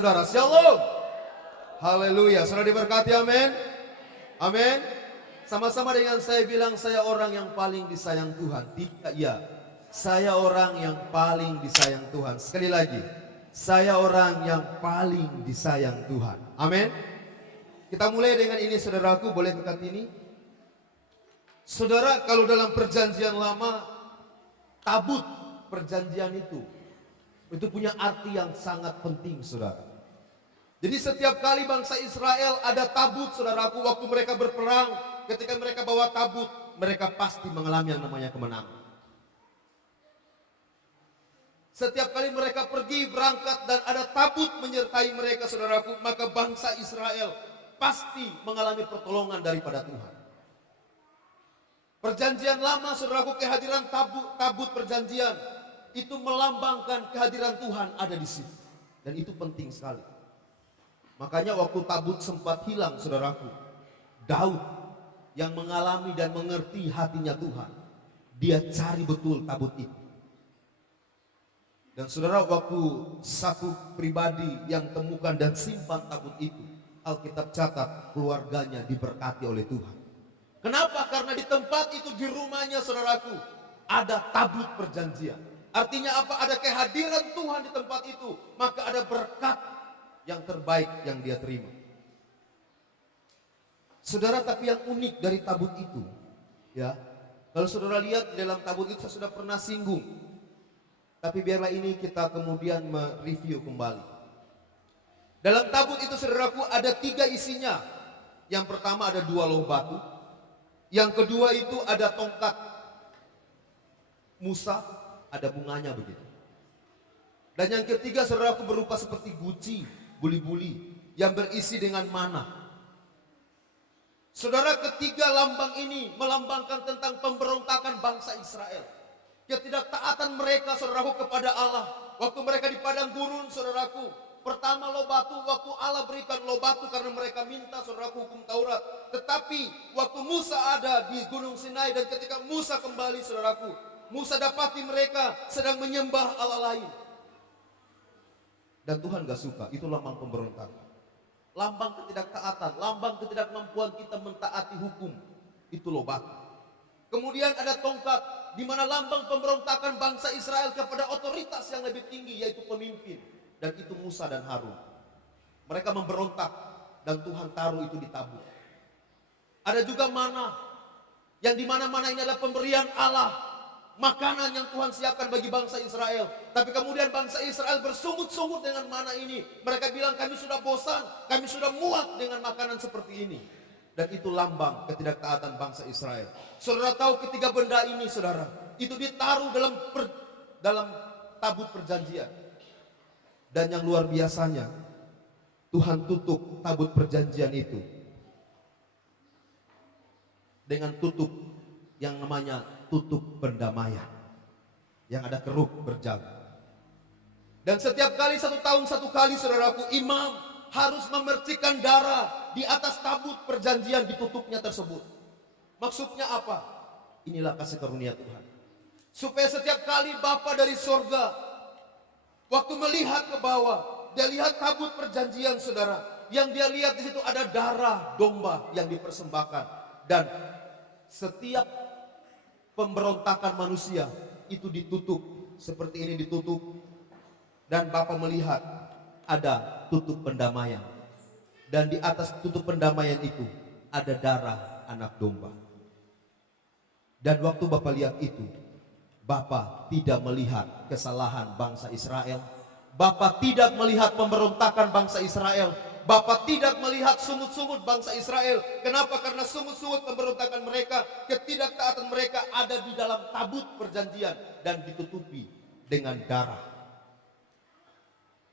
saudara. Shalom. Haleluya. Saudara diberkati, amin. Amin. Sama-sama dengan saya bilang, saya orang yang paling disayang Tuhan. Tidak, ya. Saya orang yang paling disayang Tuhan. Sekali lagi, saya orang yang paling disayang Tuhan. Amin. Kita mulai dengan ini, saudaraku. Boleh dekat ini. Saudara, kalau dalam perjanjian lama, tabut perjanjian itu punya arti yang sangat penting, saudara. Jadi setiap kali bangsa Israel ada tabut, saudaraku, waktu mereka berperang, ketika mereka bawa tabut, mereka pasti mengalami yang namanya kemenangan. Setiap kali mereka pergi berangkat dan ada tabut menyertai mereka, saudaraku, maka bangsa Israel pasti mengalami pertolongan daripada Tuhan. Perjanjian lama, saudaraku, kehadiran tabut perjanjian itu melambangkan kehadiran Tuhan ada di situ. Dan itu penting sekali. Makanya waktu tabut sempat hilang, saudaraku, Daud yang mengalami dan mengerti hatinya Tuhan, dia cari betul tabut itu. Dan saudara, waktu satu pribadi yang temukan dan simpan tabut itu, Alkitab catat keluarganya diberkati oleh Tuhan. Kenapa? Karena di tempat itu, di rumahnya, saudaraku, ada tabut perjanjian. Artinya apa? Ada kehadiran Tuhan di tempat itu, maka ada berkat yang terbaik yang dia terima. Saudara, tapi yang unik dari tabut itu, ya, kalau saudara lihat di dalam tabut itu, saya sudah pernah singgung. Tapi biarlah ini kita kemudian mereview kembali. Dalam tabut itu, saudaraku, ada 3 isinya. Yang pertama ada 2 loh batu. Yang kedua itu ada tongkat Musa, ada bunganya begitu. Dan yang ketiga, saudaraku, berupa seperti guci, buli-buli yang berisi dengan mana. Saudara, ketiga lambang ini melambangkan tentang pemberontakan bangsa Israel. Ketidaktaatan mereka, saudaraku, kepada Allah. Waktu mereka di padang gurun, saudaraku, pertama loh batu, waktu Allah berikan loh batu karena mereka minta, saudaraku, hukum Taurat. Tetapi waktu Musa ada di Gunung Sinai dan ketika Musa kembali, saudaraku, Musa dapati mereka sedang menyembah Allah lain. Dan Tuhan gak suka, itu lambang pemberontakan. Lambang ketidaktaatan, lambang ketidakmampuan kita mentaati hukum. Itu loh batu. Kemudian ada tongkat, di mana lambang pemberontakan bangsa Israel kepada otoritas yang lebih tinggi, yaitu pemimpin. Dan itu Musa dan Harun. Mereka memberontak dan Tuhan taruh itu di tabut. Ada juga mana, yang di mana-mana ini adalah pemberian Allah, makanan yang Tuhan siapkan bagi bangsa Israel. Tapi kemudian bangsa Israel bersungut-sungut dengan mana ini. Mereka bilang, kami sudah bosan, kami sudah muak dengan makanan seperti ini. Dan itu lambang ketidaktaatan bangsa Israel. Saudara tahu ketiga benda ini, saudara, itu ditaruh dalam tabut perjanjian. Dan yang luar biasanya, Tuhan tutup tabut perjanjian itu dengan tutup yang namanya tutup pendamaian, yang ada keruk berjaga. Dan setiap kali 1 tahun 1 kali, saudaraku, imam harus memercikan darah di atas tabut perjanjian ditutupnya tersebut. Maksudnya apa? Inilah kasih karunia Tuhan. Supaya setiap kali Bapa dari sorga, waktu melihat ke bawah, dia lihat tabut perjanjian, saudara. Yang dia lihat di situ ada darah domba yang dipersembahkan. Dan setiap pemberontakan manusia itu ditutup. Seperti ini ditutup. Dan Bapa melihat ada tutup pendamaian. Dan di atas tutup pendamaian itu ada darah anak domba. Dan waktu Bapak lihat itu, Bapak tidak melihat kesalahan bangsa Israel. Bapak tidak melihat pemberontakan bangsa Israel. Bapak tidak melihat sungut-sungut bangsa Israel. Kenapa? Karena sungut-sungut pemberontakan mereka, ketidaktaatan mereka ada di dalam tabut perjanjian dan ditutupi dengan darah.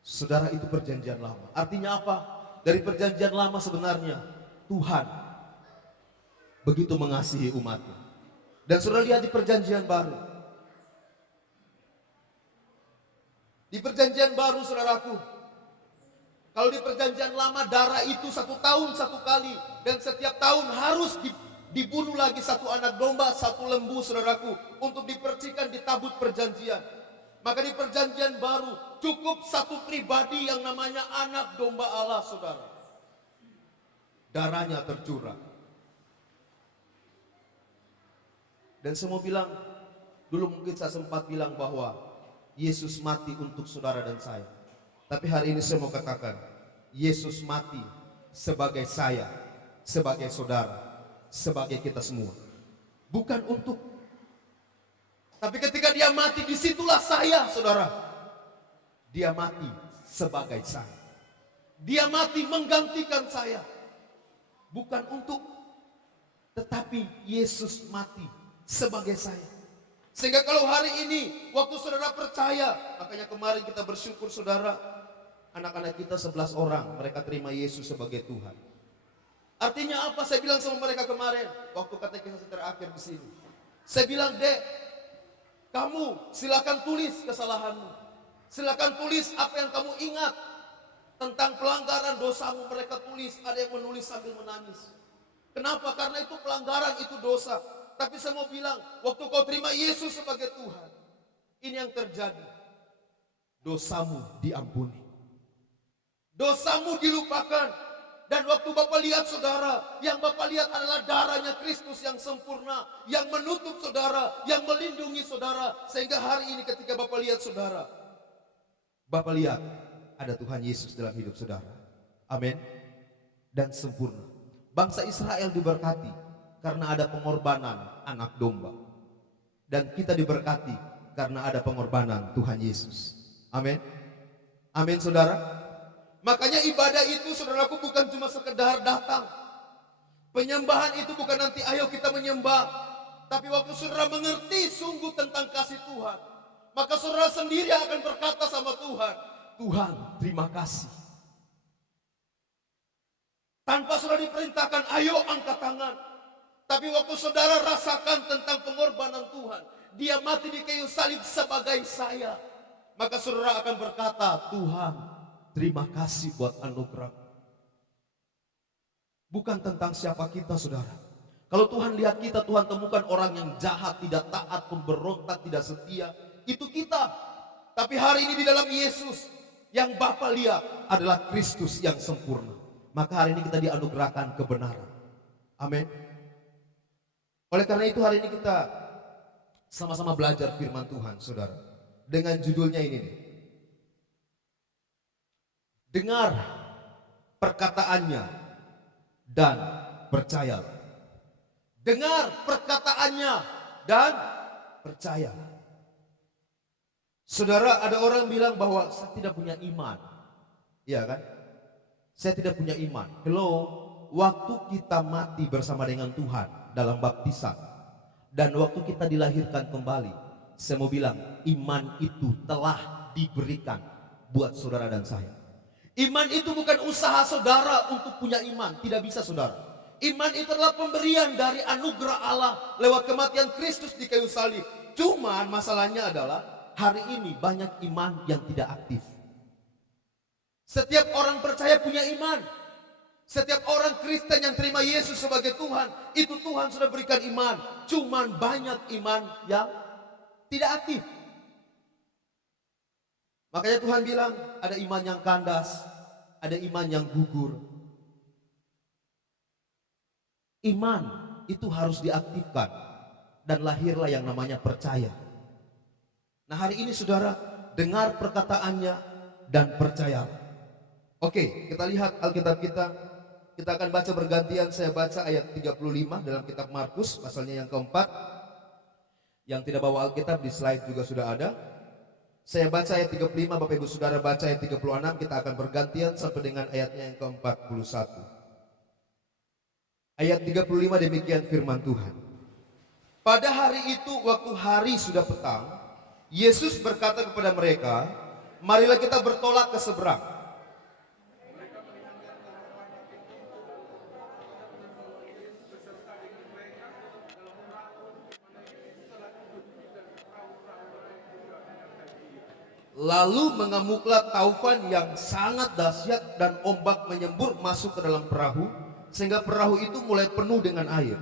Saudara, itu perjanjian lama. Artinya apa? Dari perjanjian lama sebenarnya Tuhan begitu mengasihi umatnya. Dan saudara lihat di perjanjian baru. Di perjanjian baru, saudaraku, kalau di perjanjian lama darah itu 1 tahun 1 kali. Dan setiap tahun harus dibunuh lagi 1 anak domba, 1 lembu, saudaraku, untuk dipercikan di tabut perjanjian. Maka di perjanjian baru cukup satu pribadi yang namanya anak domba Allah, saudara. Darahnya tercurah. Dan saya mau bilang, dulu mungkin saya sempat bilang bahwa Yesus mati untuk saudara dan saya. Tapi hari ini saya mau katakan, Yesus mati sebagai saya, sebagai saudara, sebagai kita semua. Bukan untuk. Tapi ketika dia mati, disitulah saya, saudara. Dia mati sebagai saya. Dia mati menggantikan saya. Bukan untuk. Tetapi Yesus mati sebagai saya. Sehingga kalau hari ini, waktu saudara percaya, makanya kemarin kita bersyukur saudara, anak-anak kita 11 orang, mereka terima Yesus sebagai Tuhan. Artinya apa? Saya bilang sama mereka kemarin, waktu katekisasi terakhir di sini. Saya bilang, Dek, kamu silakan tulis kesalahanmu. Silakan tulis apa yang kamu ingat tentang pelanggaran dosamu. Mereka tulis, ada yang menulis sambil menangis. Kenapa? Karena itu pelanggaran, itu dosa. Tapi saya mau bilang, waktu kau terima Yesus sebagai Tuhan, ini yang terjadi. Dosamu diampuni. Dosamu dilupakan. Dan waktu Bapak lihat saudara, yang Bapak lihat adalah darahnya Kristus yang sempurna, yang menutup saudara, yang melindungi saudara. Sehingga hari ini ketika Bapak lihat saudara, Bapak lihat ada Tuhan Yesus dalam hidup saudara. Amin. Dan sempurna. Bangsa Israel diberkati karena ada pengorbanan anak domba. Dan kita diberkati karena ada pengorbanan Tuhan Yesus. Amin. Amin saudara. Makanya ibadah itu saudaraku bukan cuma sekedar datang. Penyembahan itu bukan nanti ayo kita menyembah. Tapi waktu saudara mengerti sungguh tentang kasih Tuhan, maka saudara sendiri akan berkata sama Tuhan, Tuhan terima kasih. Tanpa saudara diperintahkan ayo angkat tangan. Tapi waktu saudara rasakan tentang pengorbanan Tuhan, dia mati di kayu salib sebagai saya, maka saudara akan berkata, Tuhan terima kasih buat anugerah. Bukan tentang siapa kita saudara. Kalau Tuhan lihat kita, Tuhan temukan orang yang jahat, tidak taat, pemberontak, tidak setia, itu kita. Tapi hari ini di dalam Yesus, yang Bapa lihat adalah Kristus yang sempurna. Maka hari ini kita dianugerahkan kebenaran. Amin. Oleh karena itu hari ini kita sama-sama belajar firman Tuhan saudara. Dengan judulnya ini nih. Dengar perkataannya dan percaya. Dengar perkataannya dan percaya. Saudara, ada orang bilang bahwa saya tidak punya iman. Iya kan? Saya tidak punya iman. Hello, waktu kita mati bersama dengan Tuhan dalam baptisan dan waktu kita dilahirkan kembali, saya mau bilang iman itu telah diberikan buat saudara dan saya. Iman itu bukan usaha saudara untuk punya iman. Tidak bisa saudara. Iman itu adalah pemberian dari anugerah Allah lewat kematian Kristus di kayu salib. Cuman masalahnya adalah hari ini banyak iman yang tidak aktif. Setiap orang percaya punya iman. Setiap orang Kristen yang terima Yesus sebagai Tuhan, itu Tuhan sudah berikan iman. Cuman banyak iman yang tidak aktif. Makanya Tuhan bilang ada iman yang kandas, ada iman yang gugur. Iman itu harus diaktifkan dan lahirlah yang namanya percaya. Nah hari ini saudara, dengar perkataannya dan percaya. Oke, kita lihat Alkitab kita. Kita akan baca bergantian. Saya baca ayat 35 dalam kitab Markus, pasalnya yang keempat. Yang tidak bawa Alkitab di slide juga sudah ada. Saya baca ayat 35, Bapak Ibu Saudara baca ayat 36, kita akan bergantian sampai dengan ayatnya yang ke-41. Ayat 35 demikian firman Tuhan. Pada hari itu, waktu hari sudah petang, Yesus berkata kepada mereka, marilah kita bertolak ke seberang. Lalu mengamuklah taufan yang sangat dahsyat dan ombak menyembur masuk ke dalam perahu, sehingga perahu itu mulai penuh dengan air.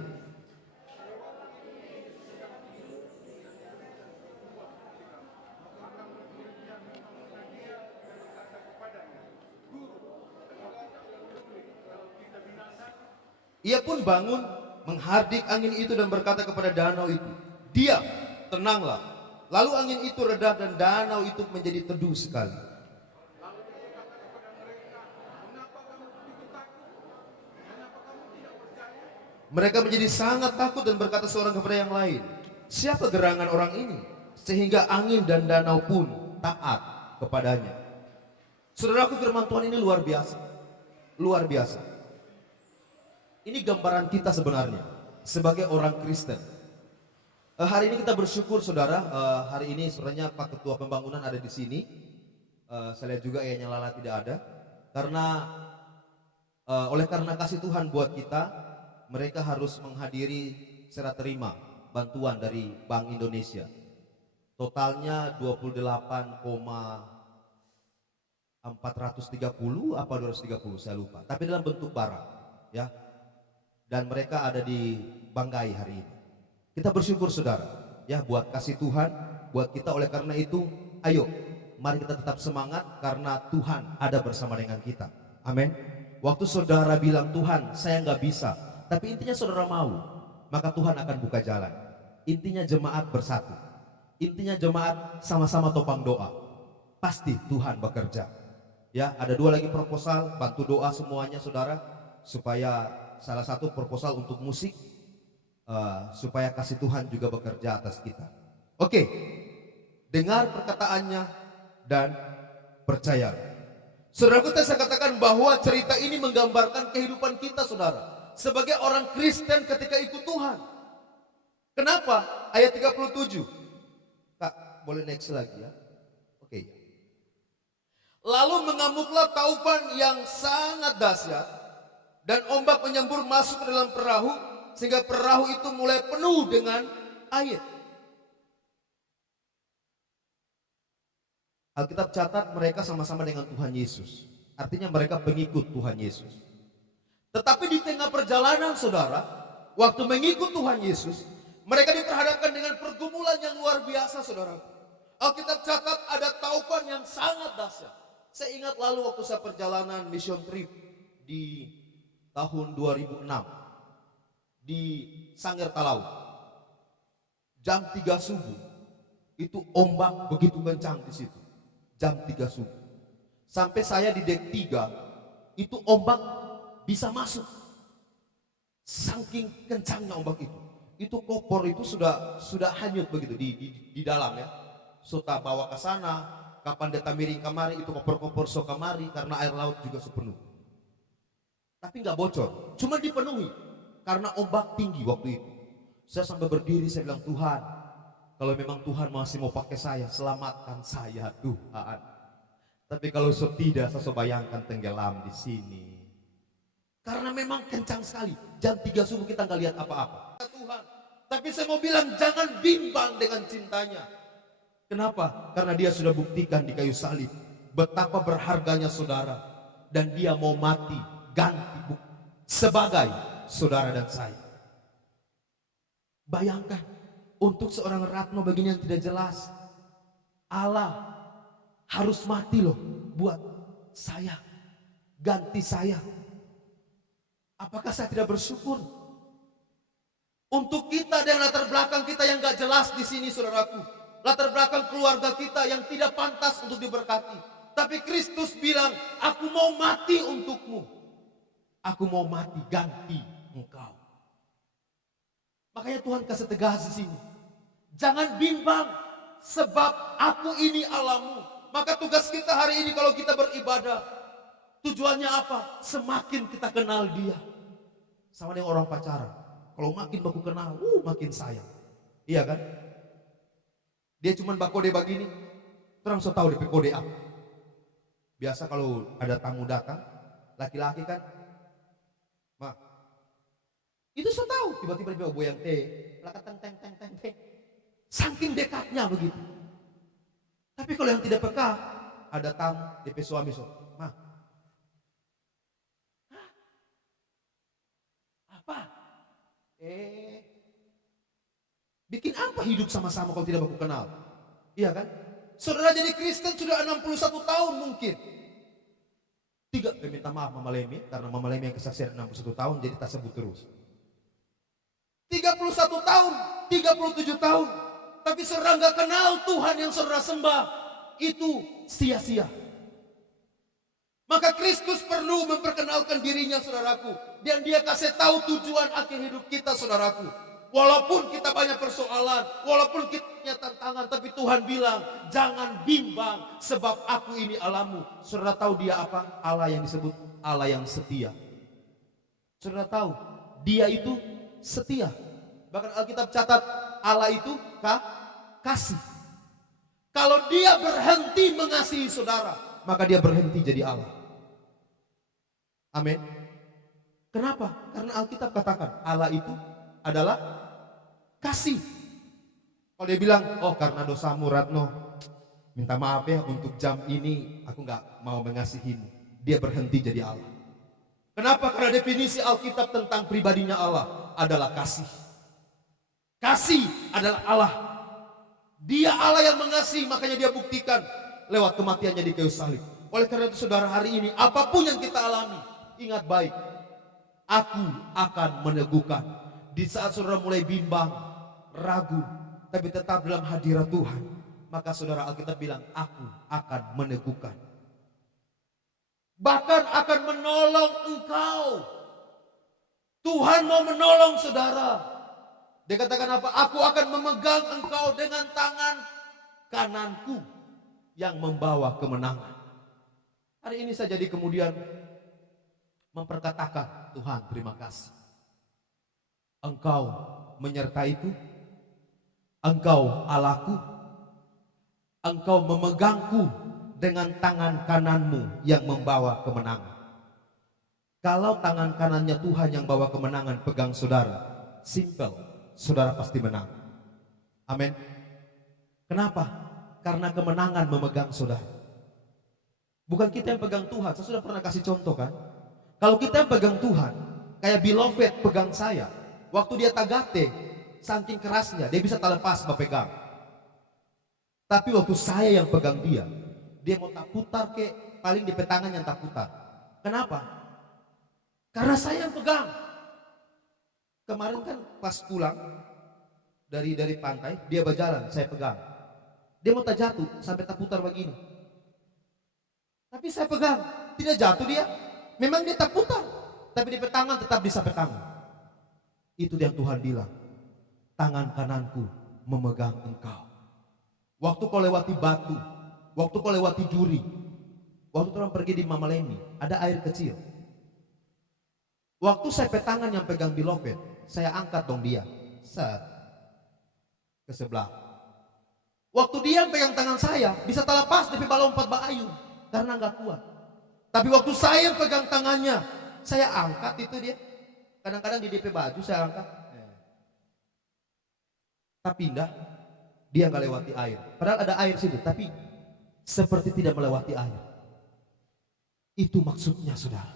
Ia pun bangun, menghardik angin itu dan berkata kepada danau itu, "Diam, tenanglah." Lalu angin itu reda dan danau itu menjadi teduh sekali. Mereka menjadi sangat takut dan berkata seorang kepada yang lain, "Siapa gerangan orang ini sehingga angin dan danau pun taat kepadanya?" Saudaraku, firman Tuhan ini luar biasa. Luar biasa. Ini gambaran kita sebenarnya sebagai orang Kristen. Hari ini kita bersyukur saudara, hari ini sebenarnya Pak Ketua Pembangunan ada di sini. Saya lihat juga Yanya Lala tidak ada. Karena oleh karena kasih Tuhan buat kita, mereka harus menghadiri serah terima bantuan dari Bank Indonesia. Totalnya 28,430 apa 230 saya lupa. Tapi dalam bentuk barang, ya. Dan mereka ada di Banggai hari ini. Kita bersyukur saudara, ya, buat kasih Tuhan, buat kita. Oleh karena itu, ayo, mari kita tetap semangat karena Tuhan ada bersama dengan kita. Amin. Waktu saudara bilang, "Tuhan, saya nggak bisa," tapi intinya saudara mau, maka Tuhan akan buka jalan. Intinya jemaat bersatu. Intinya jemaat sama-sama topang doa. Pasti Tuhan bekerja. Ya, ada 2 lagi proposal, bantu doa semuanya saudara, supaya salah satu proposal untuk musik, supaya kasih Tuhan juga bekerja atas kita. Oke, dengar perkataannya dan percaya. Saudaraku, saya katakan bahwa cerita ini menggambarkan kehidupan kita saudara sebagai orang Kristen ketika ikut Tuhan. Kenapa? Ayat 37. Kak, boleh next lagi ya? Oke. Lalu mengamuklah taufan yang sangat dahsyat dan ombak menyembur masuk ke dalam perahu sehingga perahu itu mulai penuh dengan air. Alkitab catat mereka sama-sama dengan Tuhan Yesus. Artinya mereka pengikut Tuhan Yesus. Tetapi di tengah perjalanan saudara, waktu mengikut Tuhan Yesus, mereka diperhadapkan dengan pergumulan yang luar biasa saudara. Alkitab catat ada taufan yang sangat dahsyat. Saya ingat lalu waktu saya perjalanan mission trip di tahun 2006 di Sangir Talau. Jam 3 subuh itu ombak begitu kencang di situ. Jam 3 subuh. Sampai saya di dek 3 itu ombak bisa masuk. Saking kencangnya ombak itu. Itu kopor itu sudah hanyut begitu di dalam ya. Sudah bawa ke sana, kapan dia miring kamari itu kopor-kopor so kamari karena air laut juga sepenuh. Tapi nggak bocor, cuma dipenuhi karena ombak tinggi waktu itu. Saya sampai berdiri, saya bilang, "Tuhan, kalau memang Tuhan masih mau pakai saya, selamatkan saya Tuhan. Tapi kalau tidak, saya bayangkan tenggelam di sini." Karena memang kencang sekali. Jam 3 subuh kita nggak lihat apa-apa. Tuhan, tapi saya mau bilang jangan bimbang dengan cintanya. Kenapa? Karena dia sudah buktikan di kayu salib betapa berharganya saudara, dan dia mau mati ganti sebagai saudara dan saya. Bayangkan, untuk seorang Ratno begini yang tidak jelas, Allah harus mati loh buat saya, ganti saya. Apakah saya tidak bersyukur? Untuk kita dan latar belakang kita yang gak jelas di sini saudaraku, latar belakang keluarga kita yang tidak pantas untuk diberkati, tapi Kristus bilang, "Aku mau mati untukmu. Aku mau mati ganti engkau." Makanya Tuhan kasih tegas di sini. Jangan bimbang, sebab aku ini Allahmu. Maka tugas kita hari ini kalau kita beribadah, tujuannya apa? Semakin kita kenal dia. Sama dengan orang pacaran. Kalau makin baku kenal, makin sayang. Iya kan? Dia cuma bakode begini, terang so tahu dia kode apa. Biasa kalau ada tamu datang, laki-laki kan, "Ma, itu so tahu." Tiba-tiba dia bawa boyang teh, lakatang teng teng teng teng. Saking dekatnya begitu. Tapi kalau yang tidak peka, ada tamu, DP suami so, "Ma, apa? Bikin apa hidup sama-sama kalau tidak baku kenal?" Iya kan? Saudara jadi Kristen sudah 61 tahun mungkin. minta maaf Mama Lemi, karena Mama Lemi yang kesaksian 61 tahun, jadi tak sebut terus. 31 tahun, 37 tahun, tapi saudara nggak kenal Tuhan yang saudara sembah, itu sia-sia. Maka Kristus perlu memperkenalkan dirinya, saudaraku, dan dia kasih tahu tujuan akhir hidup kita, saudaraku. Walaupun kita banyak persoalan, walaupun kita punya tantangan, tapi Tuhan bilang, jangan bimbang sebab aku ini Allahmu. Saudara tahu dia apa? Allah yang disebut Allah yang setia. Saudara tahu, dia itu setia. Bahkan Alkitab catat, Allah itu kasih. Kalau dia berhenti mengasihi saudara, maka dia berhenti jadi Allah. Amin. Kenapa? Karena Alkitab katakan Allah itu adalah kasih. Kalau dia bilang, oh karena dosamu Ratno, minta maaf ya untuk jam ini aku nggak mau mengasihimu, dia berhenti jadi Allah. Kenapa? Karena definisi Alkitab tentang pribadinya Allah adalah kasih. Kasih adalah Allah. Dia Allah yang mengasihi, makanya dia buktikan lewat kematiannya di kayu salib. Oleh karena itu saudara, hari ini apapun yang kita alami, ingat baik, aku akan meneguhkan. Di saat saudara mulai bimbang, ragu, tapi tetap dalam hadirat Tuhan, maka saudara, Alkitab bilang, aku akan meneguhkan. Bahkan akan menolong engkau. Tuhan mau menolong saudara. Dia katakan apa? Aku akan memegang engkau dengan tangan kananku yang membawa kemenangan. Hari ini saya jadi kemudian memperkatakan, Tuhan terima kasih. Engkau menyertaiku, Engkau Allahku, Engkau memegangku dengan tangan kananmu yang membawa kemenangan. Kalau tangan kanannya Tuhan yang bawa kemenangan pegang saudara, simple, saudara pasti menang. Amin. Kenapa? Karena kemenangan memegang saudara. Bukan kita yang pegang Tuhan. Saya sudah pernah kasih contoh kan. Kalau kita yang pegang Tuhan, kayak Beloved pegang saya, waktu dia tagate, saking kerasnya dia bisa tak lepas pegang. Tapi waktu saya yang pegang dia mau tak putar ke, paling di petangan yang tak putar. Kenapa? Karena saya yang pegang. Kemarin kan pas pulang dari pantai, dia berjalan, saya pegang. Dia mau tak jatuh sampai tak putar begini. Tapi saya pegang, tidak jatuh dia. Memang dia tak putar, tapi di petangan tetap bisa petangan. Itu yang Tuhan bilang, tangan kananku memegang engkau. Waktu kau lewati batu, waktu kau lewati duri, waktu orang pergi di Mama Lemi, ada air kecil. Waktu saya petangan yang pegang Beloved, saya angkat dong dia, set, ke sebelah. Waktu dia yang pegang tangan saya, bisa terlepas tapi lompat ayun, karena nggak kuat. Tapi waktu saya yang pegang tangannya, saya angkat itu dia. Kadang-kadang di DP baju saya angkat. Tak pindah, dia nggak lewati air. Padahal ada air situ, tapi seperti tidak melewati air. Itu maksudnya saudara.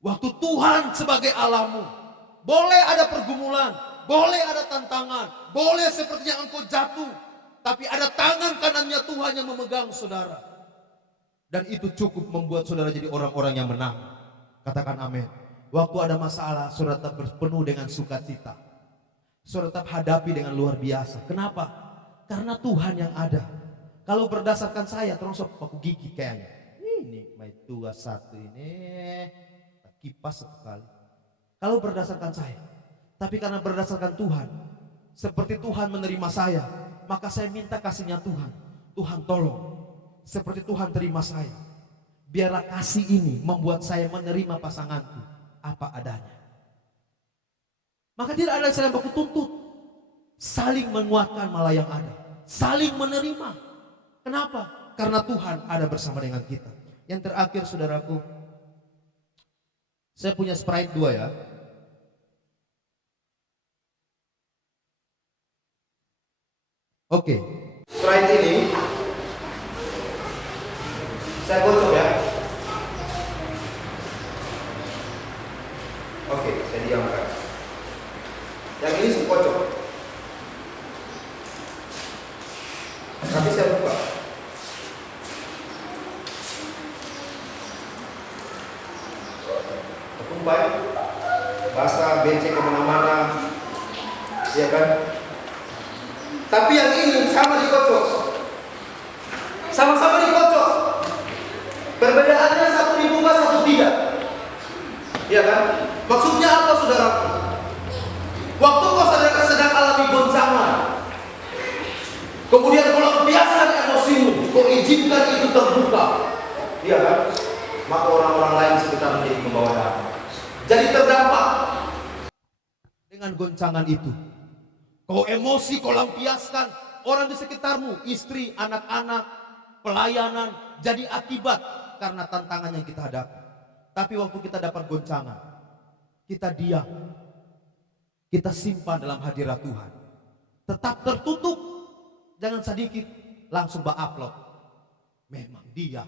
Waktu Tuhan sebagai Allahmu, boleh ada pergumulan, boleh ada tantangan, boleh sepertinya engkau jatuh, tapi ada tangan kanannya Tuhan yang memegang saudara. Dan itu cukup membuat saudara jadi orang-orang yang menang. Katakan amin. Waktu ada masalah, saudara tetap berpenuh dengan sukacita. Saudara tetap hadapi dengan luar biasa. Kenapa? Karena Tuhan yang ada. Kalau berdasarkan saya, terus aku gigit kayaknya. Ini my tugas satu ini. Kipas satu kali. Kalau berdasarkan saya, tapi karena berdasarkan Tuhan, seperti Tuhan menerima saya, maka saya minta kasihnya Tuhan. Tuhan tolong, seperti Tuhan terima saya, biarlah kasih ini membuat saya menerima pasanganku apa adanya. Maka tidak ada saling baku tuntut, saling menguatkan malah yang ada, saling menerima. Kenapa? Karena Tuhan ada bersama dengan kita. Yang terakhir saudaraku, saya punya Sprite 2 ya. Oke, Sprite ini saya kocok ya. Oke, saya diamkan. Yang ini saya kocok. Tapi saya buka. ya kan? Tapi yang ini sama dikocok, sama-sama dikocok. Perbedaannya satu dibuka, satu tidak, ya kan? Maksudnya apa, saudara? Waktu kau sedang alami goncangan, kemudian kau lampiaskan emosimu, kau izinkan itu terbuka, ya kan? Maka orang-orang lain sekitar menjadi membawa dampak, jadi terdampak dengan goncangan itu. Kau emosi, kau lampiaskan, orang di sekitarmu, istri, anak-anak, pelayanan, jadi akibat karena tantangan yang kita hadapi. Tapi waktu kita dapat goncangan, kita diam, kita simpan dalam hadirat Tuhan, tetap tertutup, jangan sedikit langsung upload. Memang dia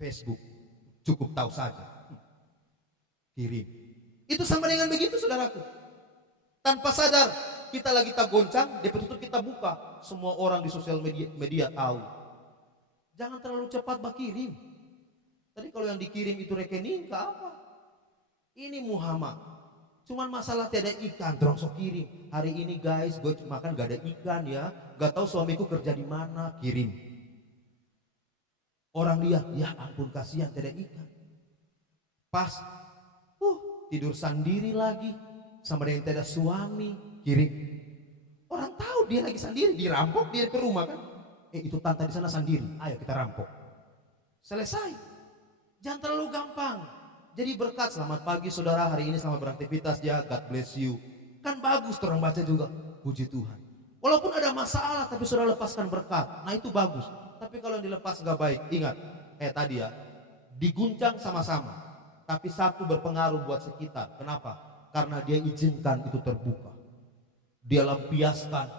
Facebook, cukup tahu saja, kirim. Itu sama dengan begitu, saudaraku. Tanpa sadar kita lagi tak goncang, dia tutup, kita buka, semua orang di sosial media tahu. Jangan terlalu cepat kirim. Tadi kalau yang dikirim itu rekening ke apa? Ini Muhammad, cuman masalah tiada ikan, terus kirim. Hari ini guys, gue makan gak ada ikan ya, gak tahu suamiku kerja di mana, kirim. Orang lihat, ya ampun kasihan tiada ikan. Pas, tidur sendiri lagi, sama dengan tiada suami, kirim. Orang tahu dia lagi sendiri, dirampok dia ke rumah kan. Itu tante di sana sendiri, ayo kita rampok. Selesai. Jangan terlalu gampang. Jadi berkat, selamat pagi saudara, hari ini selamat beraktivitas ya, God bless you. Kan bagus orang baca juga, puji Tuhan. Walaupun ada masalah tapi saudara lepaskan berkat, nah itu bagus. Tapi kalau yang dilepas nggak baik, ingat, tadi ya, diguncang sama-sama. Tapi satu berpengaruh buat sekitar. Kenapa? Karena dia izinkan itu terbuka. Dia lampiaskan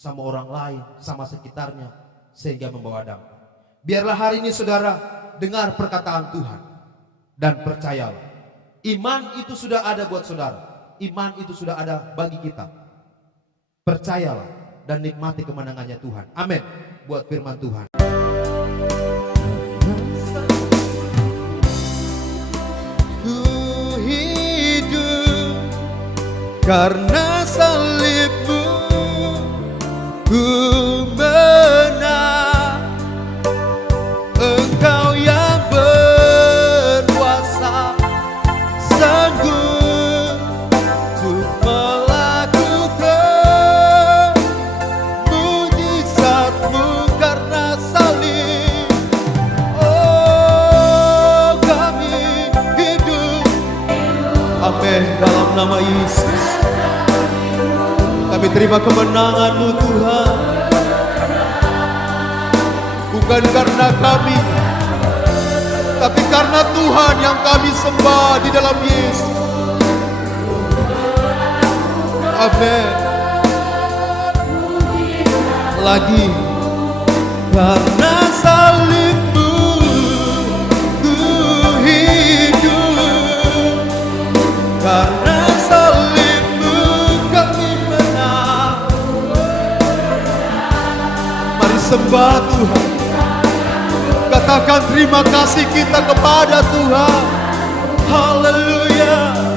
sama orang lain, sama sekitarnya, sehingga membawa dampak. Biarlah hari ini saudara dengar perkataan Tuhan dan percayalah, iman itu sudah ada buat saudara, iman itu sudah ada bagi kita. Percayalah dan nikmati kemenangannya Tuhan. Amin. Buat firman Tuhan. Ku hidup karena salibmu, ku menang. Engkau yang berkuasa, sanggup untuk melakukan mujizatmu karena salib. Oh, kami hidup, amin, dalam nama Yesus. Kami terima kemenangan-Mu Tuhan, bukan karena kami, tapi karena Tuhan yang kami sembah di dalam Yesus. Amin. Lagi, karena salibmu ku hidup, karena salibmu kami menang. Mari sembah Tuhan, katakan terima kasih kita kepada Tuhan. Haleluya.